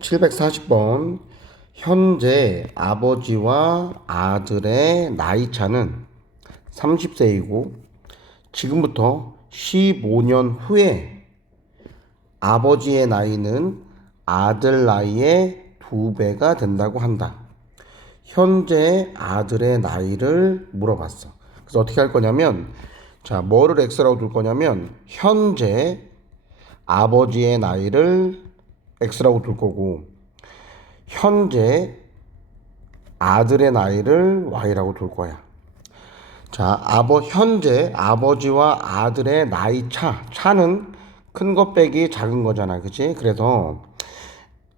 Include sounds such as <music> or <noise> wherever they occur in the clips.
740번 현재 아버지와 아들의 나이 차는 30세이고 지금부터 15년 후에 아버지의 나이는 아들 나이의 두 배가 된다고 한다. 현재 아들의 나이를 물어봤어. 그래서 어떻게 할 거냐면 자, 뭐를 x라고 둘 거냐면 현재 아버지의 나이를 x라고 둘 거고 현재 아들의 나이를 y라고 둘 거야. 자, 아버 현재 아버지와 아들의 나이 차. 차는 큰 것 빼기 작은 거잖아. 그치? 그래서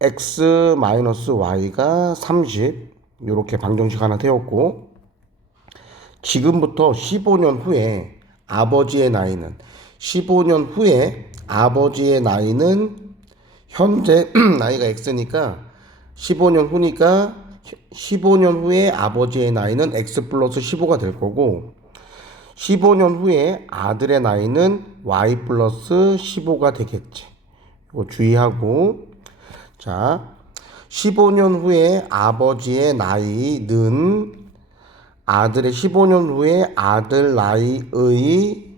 x 마이너스 y가 30 이렇게 방정식 하나 태웠고 지금부터 15년 후에 아버지의 나이는 15년 후에 아버지의 나이는 현재 <clears throat> 나이가 x니까 15년 후니까 15년 후에 아버지의 나이는 x 플러스 15가 될 거고 15년 후에 아들의 나이는 y 플러스 15가 되겠지. 이거 주의하고. 자 15년 후에 아버지의 나이는 아들의 15년 후에 아들 나이의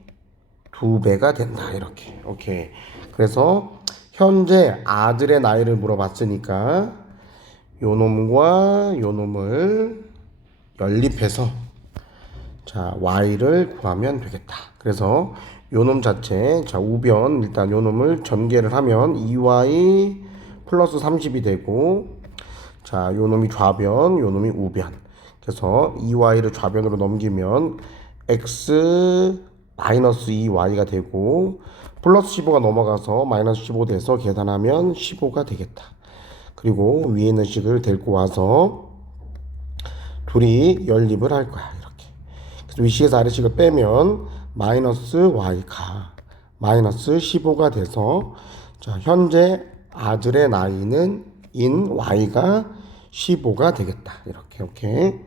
두 배가 된다 이렇게. 오케이. 그래서 현재 아들의 나이를 물어봤으니까 요 놈과 요 놈을 연립해서 자 y를 구하면 되겠다. 그래서 요 놈 자체 자 우변 일단 요 놈을 전개를 하면 2y 플러스 30이 되고 자 요 놈이 좌변 요 놈이 우변. 그래서 2y를 좌변으로 넘기면 x 마이너스 2y가 되고 플러스 15가 넘어가서 마이너스 15 돼서 계산하면 15가 되겠다. 그리고 위에 있는 식을 데리고 와서 둘이 연립을 할 거야. 이렇게. 그래서 위식에서 아래식을 빼면 마이너스 y가 마이너스 15가 돼서 자, 현재 아들의 나이는 인 y가 15가 되겠다. 이렇게 이렇게